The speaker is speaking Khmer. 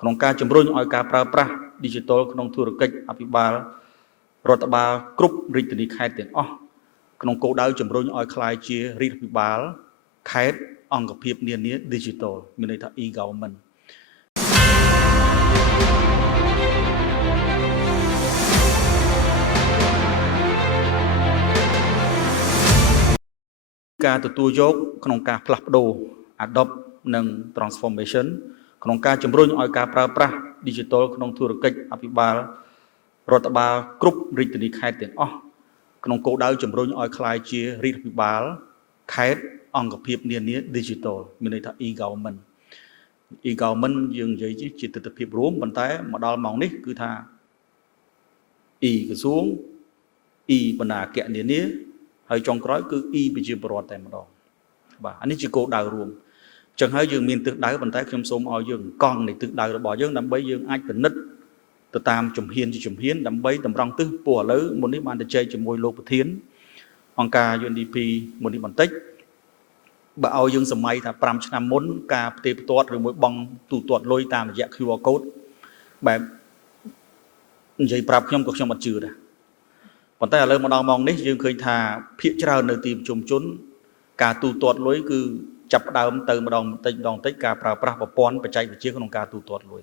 ក្នុងការជំរុញឲ្យការប្រើប្រាស់ digital ក្នុងធុរកិច្ចអភិបាលរដ្ឋបាលគ្រប់រាជធានីខេត្តទាំងអស់ក្នុងគោលដៅជំរុញឲ្យក្លាយជារាជអភិបាលខេត្តអង្គភាពនានា digital មានន័យថា e-government ការទទួលយកក្នុងការផ្លាស់ប្ដូរ adopt និង transformation ក្នុងការជំរុញឲ្យការប្រើប្រាស់ digital ក្នុងធុរកិច្ចអភិបាលរដ្ឋបាលគ្រប់រាជធានីខេត្តទាំងអស់ក្នុងគោលដៅជំរុញឲ្យក្លាយជារាជអភិបាលខេត្តអង្គភាពនានា digital មានន័យថា e-government e-government យើងនិយាយជាទិដ្ឋភាពរួមប៉ុន្តែមកដល់ម៉ោងនេះគឺថា e ក្រសួង e បណ្ដាអគ្គនានាហើយចុងក្រោយគឺ e ប្រជាពលរដ្ឋតែម្ដងបាទអានេះជាគោលដៅរួមអញ្ចឹងហើយយើងមានទិសដៅប៉ុន្តែខ្ញុំសូមឲ្យយើងកង់នៃទិសដៅរបស់យើងដើម្បីយើងអាចពិនិត្យទៅតាមជំហានជាជំហានដើម្បីតម្រង់ទិសពោះឥឡូវមុននេះបានទៅចែកជាមួយលោកប្រធានអង្គការ UNDP មុននេះបន្តិចបើឲ្យយើងសម័យថា5ឆ្នាំមុនការផ្ទេរផ្ទាត់ឬមួយបង់ទូទាត់លុយតាមរយៈ QR code បែបនិយាយប្រាប់ខ្ញុំក៏ខ្ញុំអត់ជឿដែរប៉ុន្តែឥឡូវមកដល់ម៉ោងនេះយើងឃើញថាភាគច្រើននៅទីប្រជុំជនការទូទាត់លុយគឺចាប់ផ្ដើមទៅម្ដងបន្តិចការប្រើប្រាស់ប្រព័ន្ធបច្ចេកវិទ្យាក្នុងការទូទាត់លុយ